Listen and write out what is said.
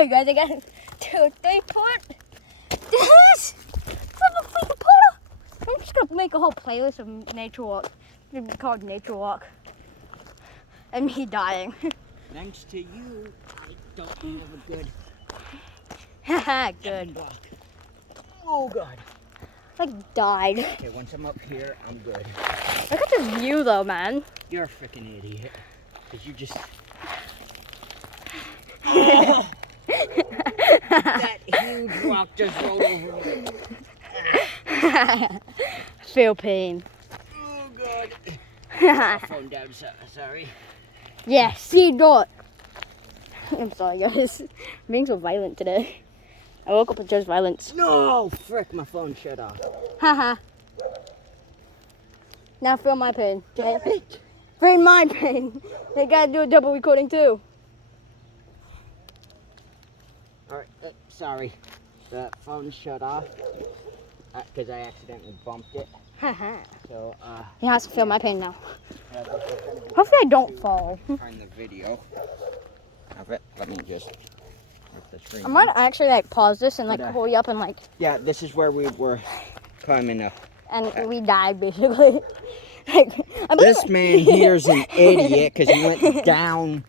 Alright guys, I got 2 or 3 put this from the freaking portal. I'm just gonna make a whole playlist of nature walk. It's gonna be called Nature Walk. And me dying. Thanks to you, I don't have a good Haha, good. walk. Oh God. I died. Okay, once I'm up here, I'm good. Look at this view though, man. You're a freaking idiot. Cause you just that huge rock just rolled over me. Feel pain. Oh God. My phone down, sorry. Yeah, see dot. I'm sorry guys. I'm being so violent today. I woke up with just violence. No, frick, my phone shut off. Haha. Now feel my pain. Damn it. Feel my pain. They gotta do a double recording too. Alright, sorry. The phone shut off because I accidentally bumped it. Haha. So, He has to feel my pain now. this is gonna be Hopefully I don't fall. Turn the video of it. Let me just rip the screen. I might actually like pause this and like But, pull you up and like, Yeah, this is where we were climbing up. and we died basically. Like, I believe This man here's an idiot because he went down